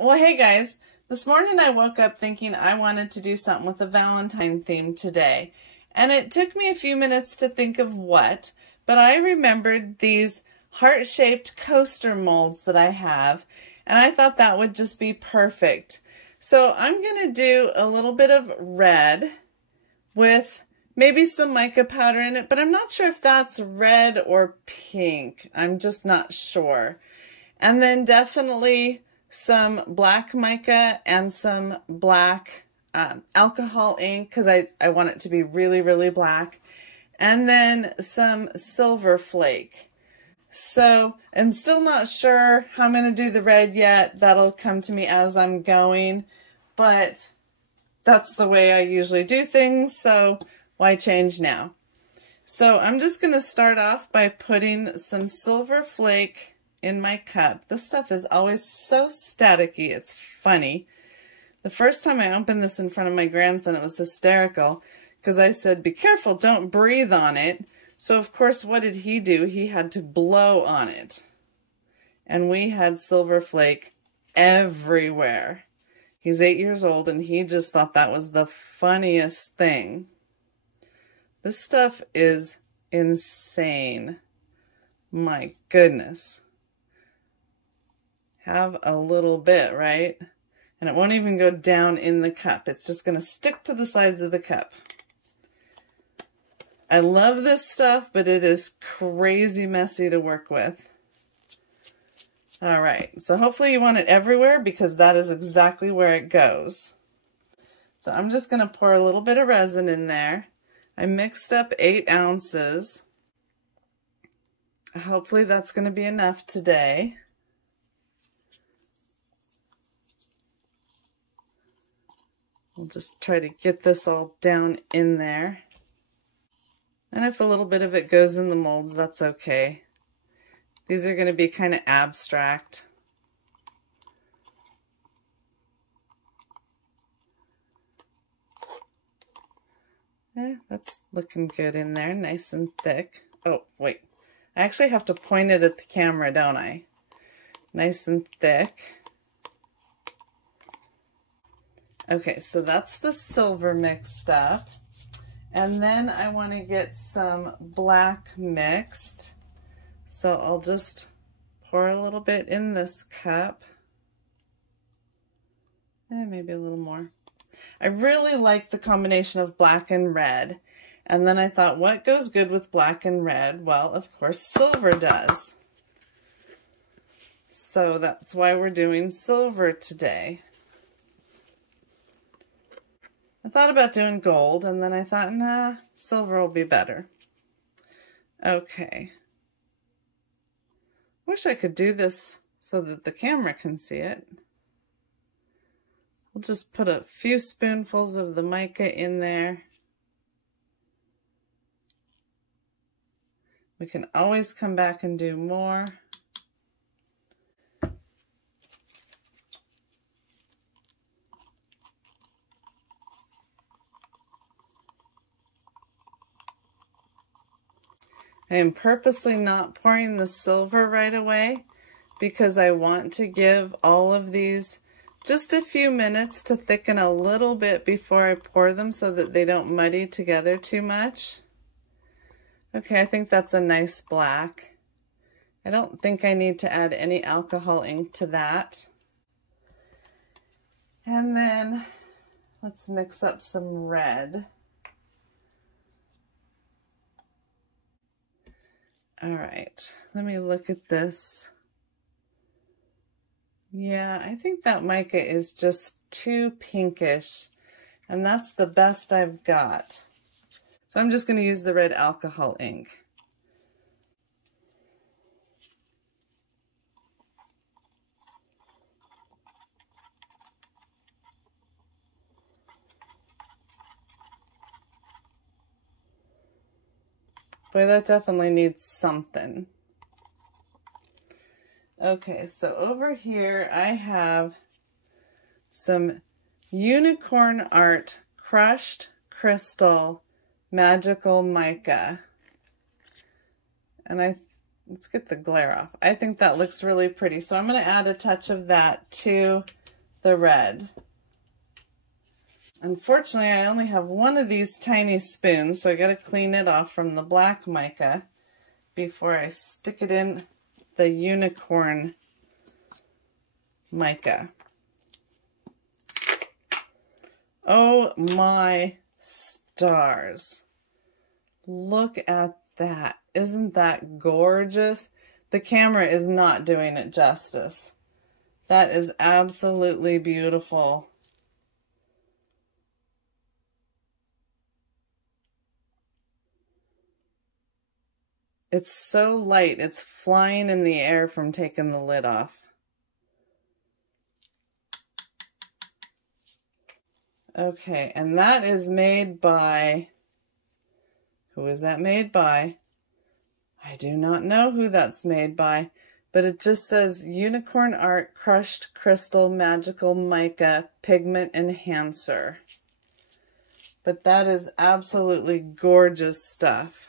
Well, hey guys, this morning I woke up thinking I wanted to do something with a Valentine theme today. And it took me a few minutes to think of what, but I remembered these heart-shaped coaster molds that I have, and I thought that would just be perfect. So I'm going to do a little bit of red with maybe some mica powder in it, but I'm not sure if that's red or pink. I'm just not sure. And then definitely some black mica and some black alcohol ink because I want it to be really, really black. And then some silver flake. So I'm still not sure how I'm going to do the red yet. That'll come to me as I'm going, but that's the way I usually do things, so why change now? So I'm just going to start off by putting some silver flake in my cup. This stuff is always so staticky, it's funny. The first time I opened this in front of my grandson, it was hysterical because I said, be careful, don't breathe on it. So of course, what did he do? He had to blow on it. And we had silver flake everywhere. He's 8 years old and he just thought that was the funniest thing. This stuff is insane. My goodness. Have a little bit, right? And it won't even go down in the cup. It's just going to stick to the sides of the cup. I love this stuff, but it is crazy messy to work with. All right, so hopefully you want it everywhere because that is exactly where it goes. So I'm just going to pour a little bit of resin in there. I mixed up 8 ounces. Hopefully that's going to be enough today. We'll just try to get this all down in there. And if a little bit of it goes in the molds, that's okay. These are going to be kind of abstract. That's looking good in there, nice and thick. Oh, wait. I actually have to point it at the camera, don't I? Nice and thick. Okay, so that's the silver mixed up. And then I want to get some black mixed. So I'll just pour a little bit in this cup. And maybe a little more. I really like the combination of black and red. And then I thought, what goes good with black and red? Well, of course, silver does. So that's why we're doing silver today. I thought about doing gold, and then I thought, nah, silver will be better. Okay. Wish I could do this so that the camera can see it. We'll just put a few spoonfuls of the mica in there. We can always come back and do more. I am purposely not pouring the silver right away because I want to give all of these just a few minutes to thicken a little bit before I pour them so that they don't muddy together too much. Okay, I think that's a nice black. I don't think I need to add any alcohol ink to that. And then let's mix up some red. All right, let me look at this. Yeah, I think that mica is just too pinkish, and that's the best I've got. So I'm just going to use the red alcohol ink. Boy, that definitely needs something. Okay, so over here I have some Unicorn Art Crushed Crystal Magical Mica. And let's get the glare off. I think that looks really pretty. So I'm going to add a touch of that to the red. Unfortunately, I only have one of these tiny spoons, so I gotta clean it off from the black mica before I stick it in the unicorn mica. Oh my stars. Look at that. Isn't that gorgeous? The camera is not doing it justice. That is absolutely beautiful. It's so light, it's flying in the air from taking the lid off. Okay, and that is made by, who is that made by? I do not know who that's made by, but it just says Unicorn Art Crushed Crystal Magical Mica Pigment Enhancer. But that is absolutely gorgeous stuff.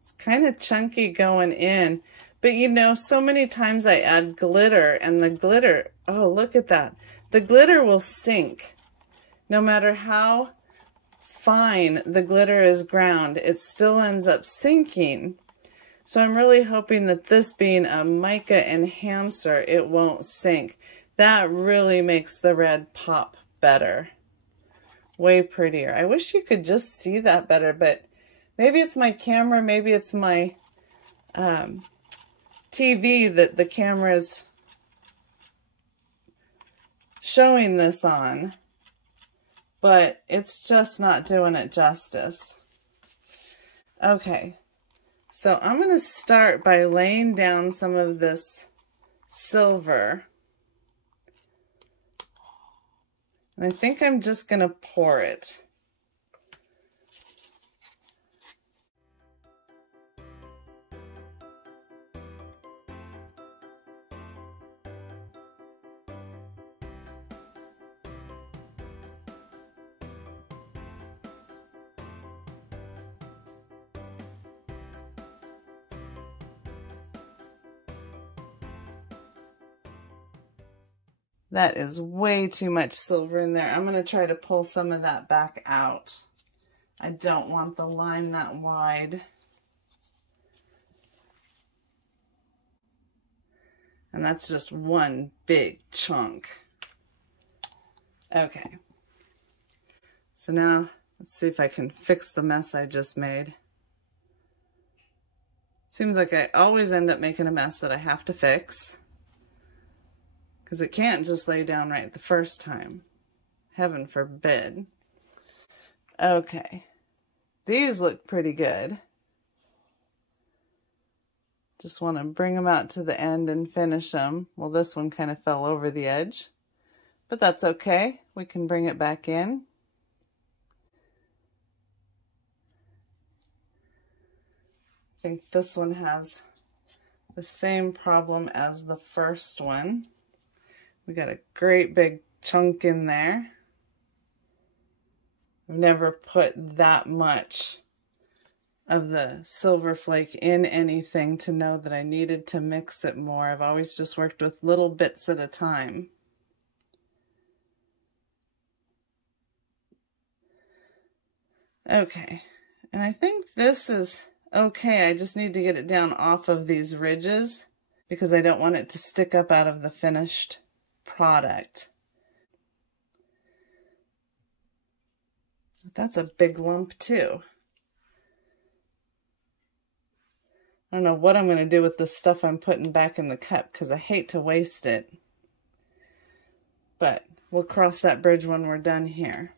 It's kind of chunky going in, but you know, so many times I add glitter and the glitter, oh, look at that. The glitter will sink. No matter how fine the glitter is ground, it still ends up sinking. So I'm really hoping that this being a mica enhancer, it won't sink. That really makes the red pop better. Way prettier. I wish you could just see that better, but maybe it's my camera, maybe it's my TV that the camera is showing this on, but it's just not doing it justice. Okay, so I'm going to start by laying down some of this silver. And I think I'm just going to pour it. That is way too much silver in there. I'm going to try to pull some of that back out. I don't want the line that wide. And that's just one big chunk. Okay. So now let's see if I can fix the mess I just made. Seems like I always end up making a mess that I have to fix, because it can't just lay down right the first time. Heaven forbid. Okay. These look pretty good. Just want to bring them out to the end and finish them. Well, this one kind of fell over the edge, but that's okay. We can bring it back in. I think this one has the same problem as the first one. We got a great big chunk in there. I've never put that much of the silver flake in anything to know that I needed to mix it more. I've always just worked with little bits at a time. Okay, and I think this is okay. I just need to get it down off of these ridges because I don't want it to stick up out of the finished product. That's a big lump too. I don't know what I'm going to do with the stuff I'm putting back in the cup because I hate to waste it. But we'll cross that bridge when we're done here.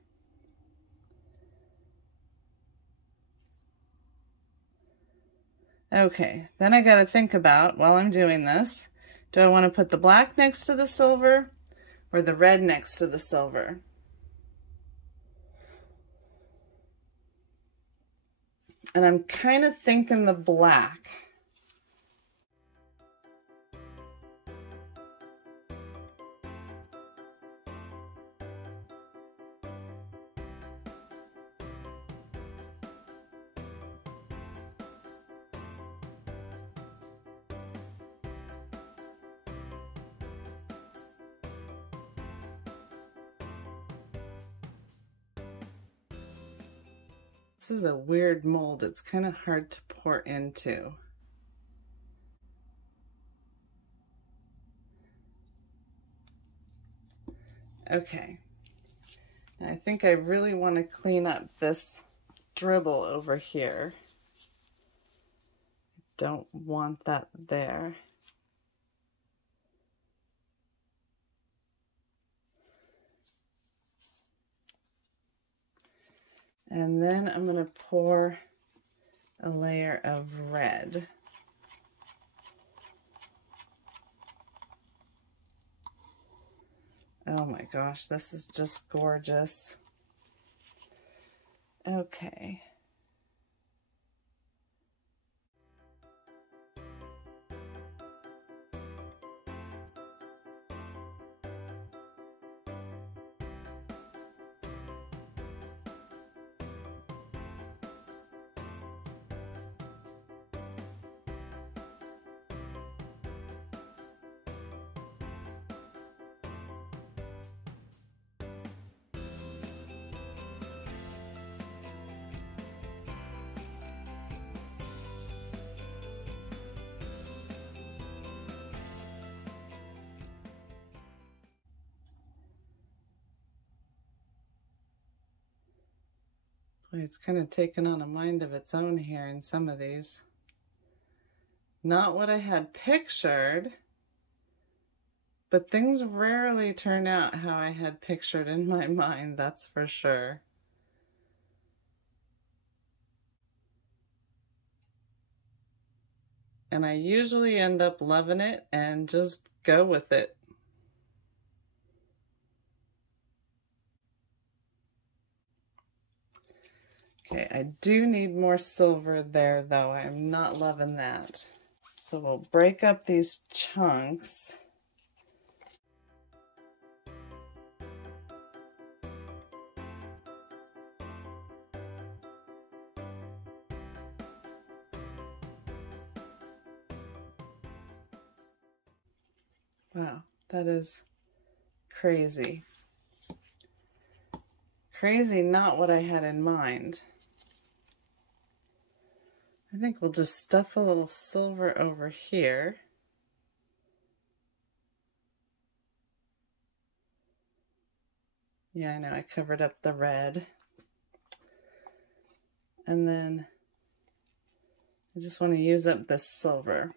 Okay, then I got to think about, while I'm doing this, do I want to put the black next to the silver or the red next to the silver? And I'm kind of thinking the black. This is a weird mold. It's kind of hard to pour into. Okay. I think I really want to clean up this dribble over here. I don't want that there. And then I'm going to pour a layer of red. Oh my gosh, this is just gorgeous. Okay. Boy, it's kind of taken on a mind of its own here in some of these. Not what I had pictured, but things rarely turn out how I had pictured in my mind, that's for sure. And I usually end up loving it and just go with it. Okay, I do need more silver there though. I'm not loving that. So we'll break up these chunks. Wow, that is crazy. Crazy, not what I had in mind. I think we'll just stuff a little silver over here. Yeah, I know, I covered up the red. And then I just want to use up this silver.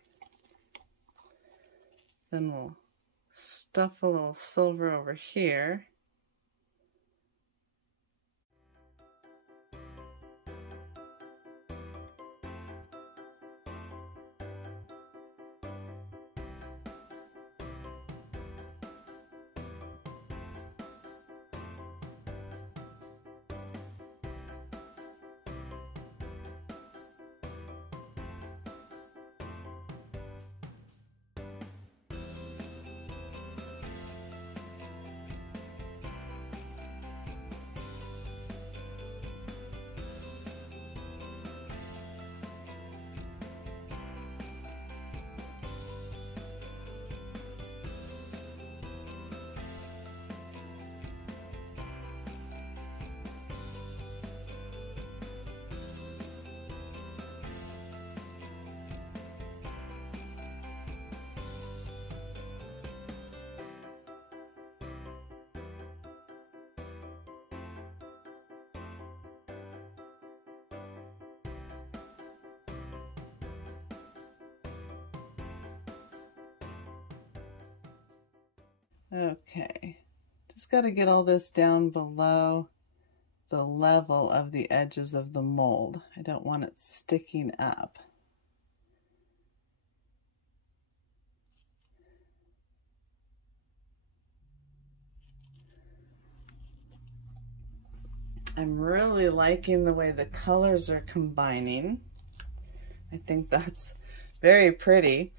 Then we'll stuff a little silver over here. Okay, just got to get all this down below the level of the edges of the mold. I don't want it sticking up. I'm really liking the way the colors are combining. I think that's very pretty.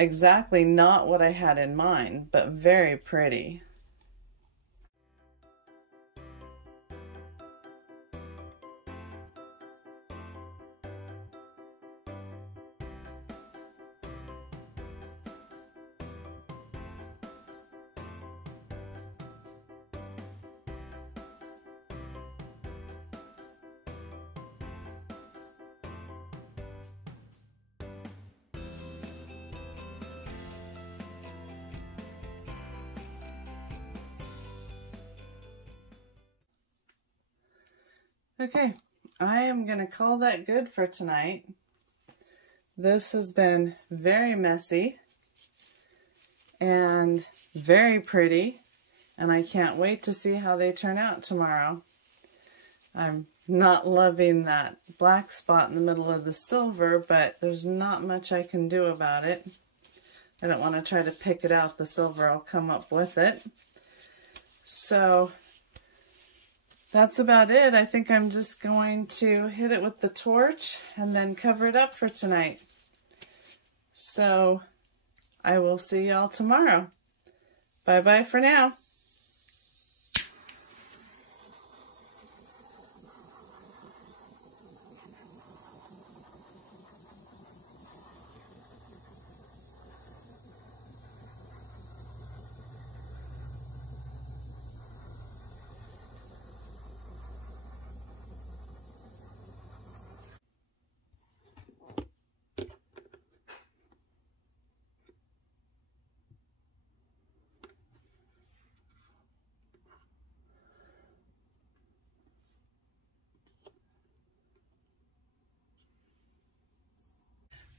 Exactly not what I had in mind, but very pretty. Okay, I am going to call that good for tonight. This has been very messy and very pretty, and I can't wait to see how they turn out tomorrow. I'm not loving that black spot in the middle of the silver, but there's not much I can do about it. I don't want to try to pick it out. The silver will come up with it. So that's about it. I think I'm just going to hit it with the torch and then cover it up for tonight. So I will see y'all tomorrow. Bye-bye for now.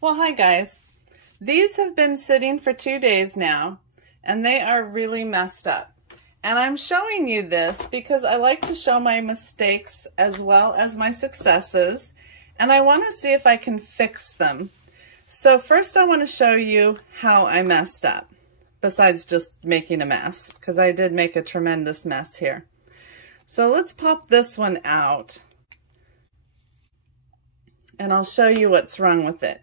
Well, hi guys. These have been sitting for 2 days now, and they are really messed up. And I'm showing you this because I like to show my mistakes as well as my successes, and I want to see if I can fix them. So first I want to show you how I messed up, besides just making a mess, because I did make a tremendous mess here. So let's pop this one out, and I'll show you what's wrong with it.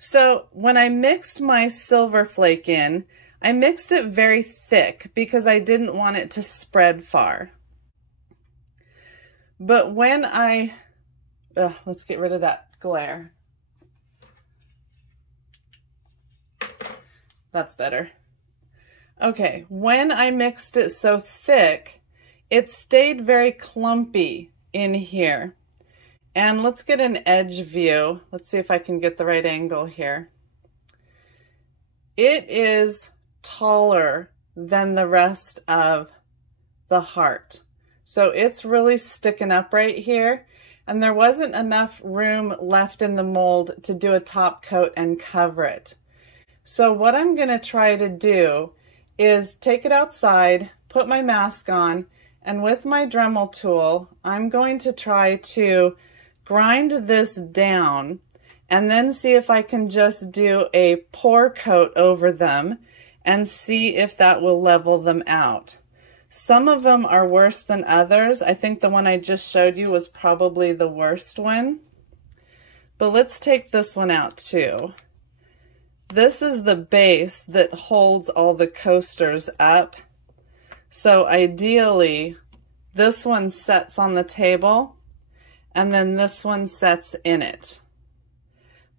So when I mixed my silver flake in, I mixed it very thick because I didn't want it to spread far. But when let's get rid of that glare. That's better. Okay, when I mixed it so thick, it stayed very clumpy in here. And let's get an edge view. Let's see if I can get the right angle here. It is taller than the rest of the heart. So it's really sticking up right here. And there wasn't enough room left in the mold to do a top coat and cover it. So what I'm going to try to do is take it outside, put my mask on, and with my Dremel tool, I'm going to try to grind this down and then see if I can just do a pour coat over them and see if that will level them out. Some of them are worse than others. I think the one I just showed you was probably the worst one. But let's take this one out too. This is the base that holds all the coasters up. So ideally, this one sets on the table, and then this one sets in it.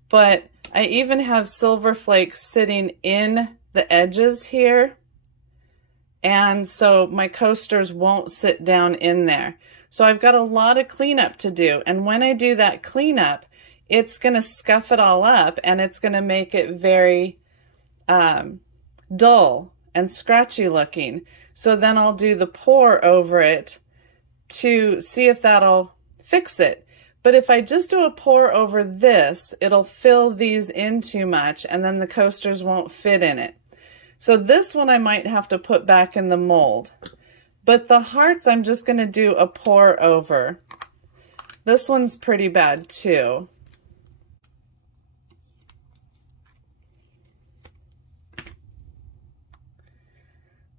But I even have silver flakes sitting in the edges here, and so my coasters won't sit down in there. So I've got a lot of cleanup to do, and when I do that cleanup, it's going to scuff it all up, and it's going to make it very dull and scratchy looking. So then I'll do the pour over it to see if that'll fix it. But if I just do a pour over this, it'll fill these in too much, and then the coasters won't fit in it. So this one I might have to put back in the mold. But the hearts I'm just going to do a pour over. This one's pretty bad too.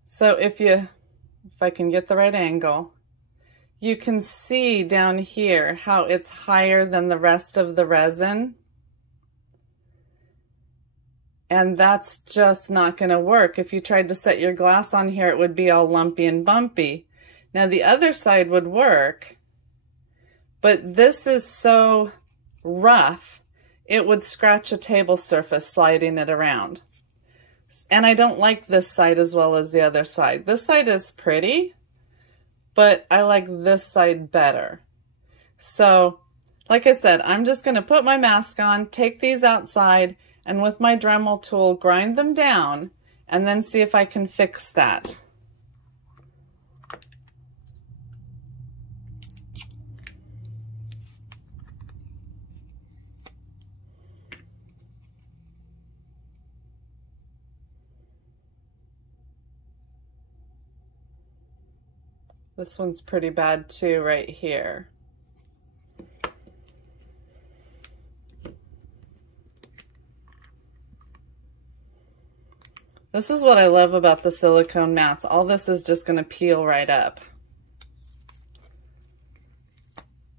So if I can get the right angle, you can see down here how it's higher than the rest of the resin. And that's just not going to work. If you tried to set your glass on here, it would be all lumpy and bumpy. Now the other side would work, but this is so rough, it would scratch a table surface sliding it around. And I don't like this side as well as the other side. This side is pretty, but I like this side better. So, like I said, I'm just going to put my mask on, take these outside, and with my Dremel tool, grind them down, and then see if I can fix that. This one's pretty bad too right here. This is what I love about the silicone mats. All this is just going to peel right up.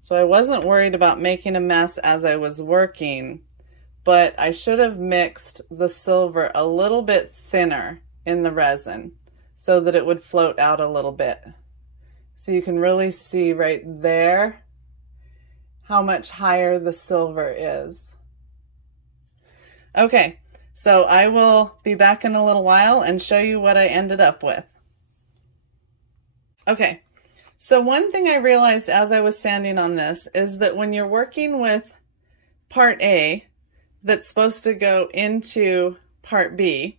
So I wasn't worried about making a mess as I was working, but I should have mixed the silver a little bit thinner in the resin so that it would float out a little bit. So you can really see right there how much higher the silver is. Okay. So I will be back in a little while and show you what I ended up with. Okay, so one thing I realized as I was sanding on this is that when you're working with part A that's supposed to go into part B,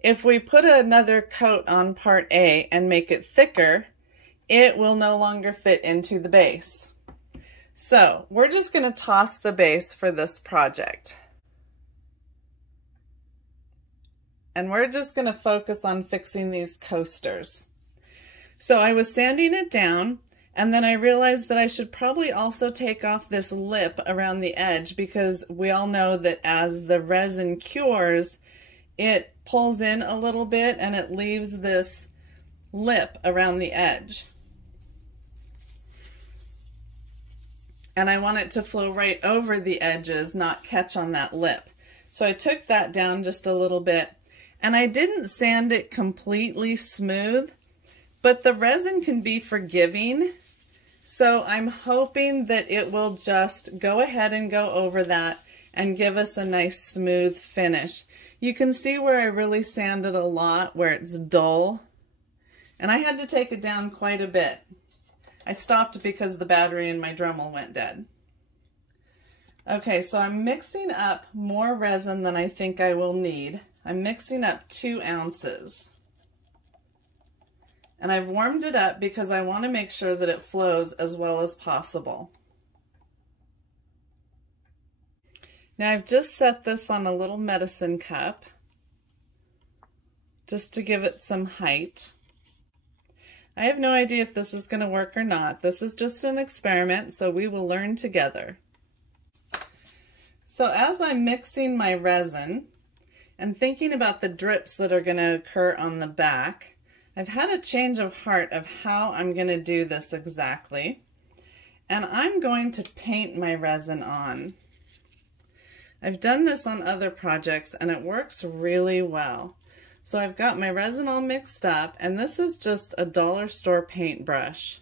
if we put another coat on part A and make it thicker, it will no longer fit into the base. So we're just going to toss the base for this project. And we're just going to focus on fixing these coasters. So I was sanding it down, and then I realized that I should probably also take off this lip around the edge, because we all know that as the resin cures, it pulls in a little bit and it leaves this lip around the edge. And I want it to flow right over the edges, not catch on that lip. So I took that down just a little bit. And I didn't sand it completely smooth, but the resin can be forgiving. So I'm hoping that it will just go ahead and go over that and give us a nice smooth finish. You can see where I really sanded a lot, where it's dull. And I had to take it down quite a bit. I stopped because the battery in my Dremel went dead. Okay, so I'm mixing up more resin than I think I will need. I'm mixing up 2 ounces. And I've warmed it up because I want to make sure that it flows as well as possible. Now I've just set this on a little medicine cup just to give it some height. I have no idea if this is going to work or not. This is just an experiment, so we will learn together. So as I'm mixing my resin, and thinking about the drips that are going to occur on the back, I've had a change of heart of how I'm going to do this exactly. And I'm going to paint my resin on. I've done this on other projects and it works really well. So I've got my resin all mixed up, and this is just a dollar store paintbrush.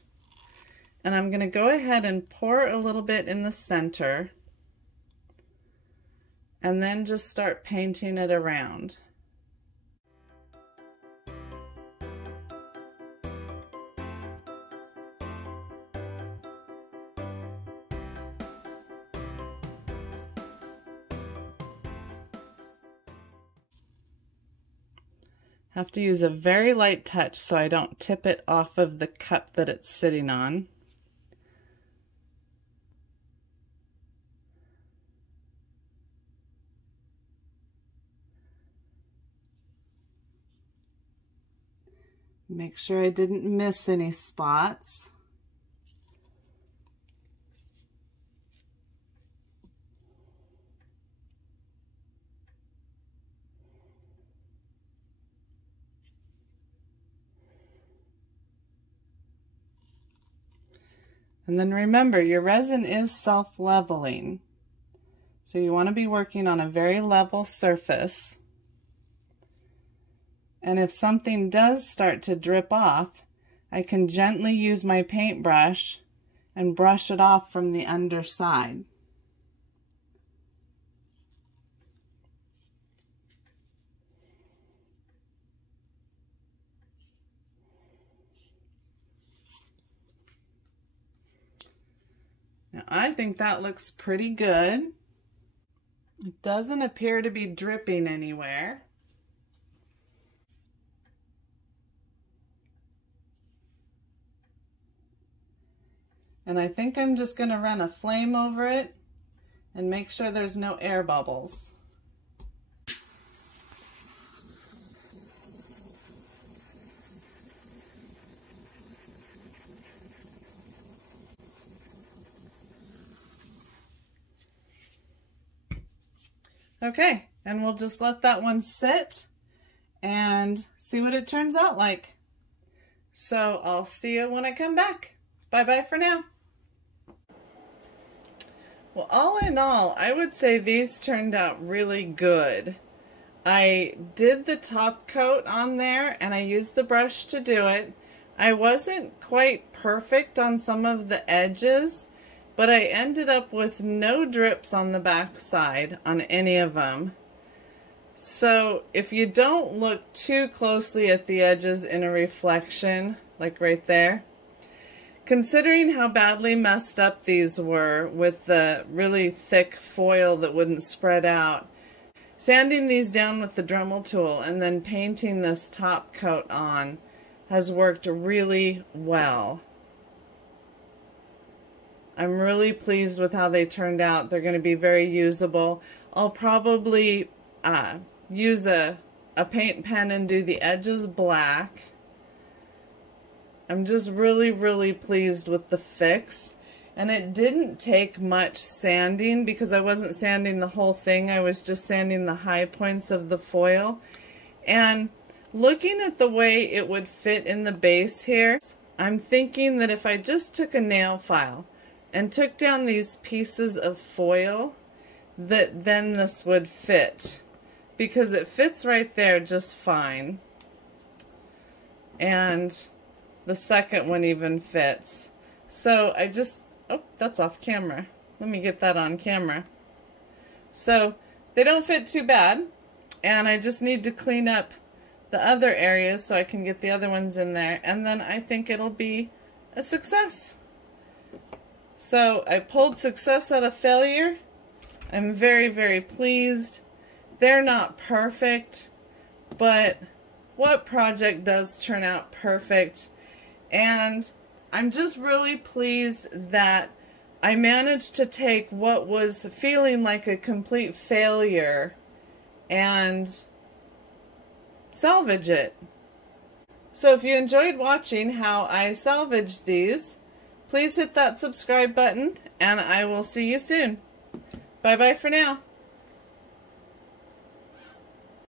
And I'm going to go ahead and pour a little bit in the center, and then just start painting it around. Have to use a very light touch so I don't tip it off of the cup that it's sitting on. Make sure I didn't miss any spots. And then remember, your resin is self-leveling. So you want to be working on a very level surface. And if something does start to drip off, I can gently use my paintbrush and brush it off from the underside. Now I think that looks pretty good. It doesn't appear to be dripping anywhere. And I think I'm just going to run a flame over it and make sure there's no air bubbles. Okay, and we'll just let that one sit and see what it turns out like. So I'll see you when I come back. Bye-bye for now. Well, all in all, I would say these turned out really good. I did the top coat on there and I used the brush to do it. I wasn't quite perfect on some of the edges, but I ended up with no drips on the back side on any of them. So if you don't look too closely at the edges in a reflection, like right there, considering how badly messed up these were with the really thick foil that wouldn't spread out, sanding these down with the Dremel tool and then painting this top coat on has worked really well. I'm really pleased with how they turned out. They're going to be very usable. I'll probably use a paint pen and do the edges black. I'm just really pleased with the fix. And it didn't take much sanding because I wasn't sanding the whole thing. I was just sanding the high points of the foil. And looking at the way it would fit in the base here, I'm thinking that if I just took a nail file and took down these pieces of foil, that then this would fit, because it fits right there just fine. And the second one even fits. So I just, oh, that's off camera. Let me get that on camera. So they don't fit too bad, and I just need to clean up the other areas so I can get the other ones in there, and then I think it'll be a success. So I pulled success out of failure. I'm very pleased. They're not perfect, but what project does turn out perfect? And I'm just really pleased that I managed to take what was feeling like a complete failure and salvage it. So if you enjoyed watching how I salvaged these, please hit that subscribe button and I will see you soon. Bye bye for now.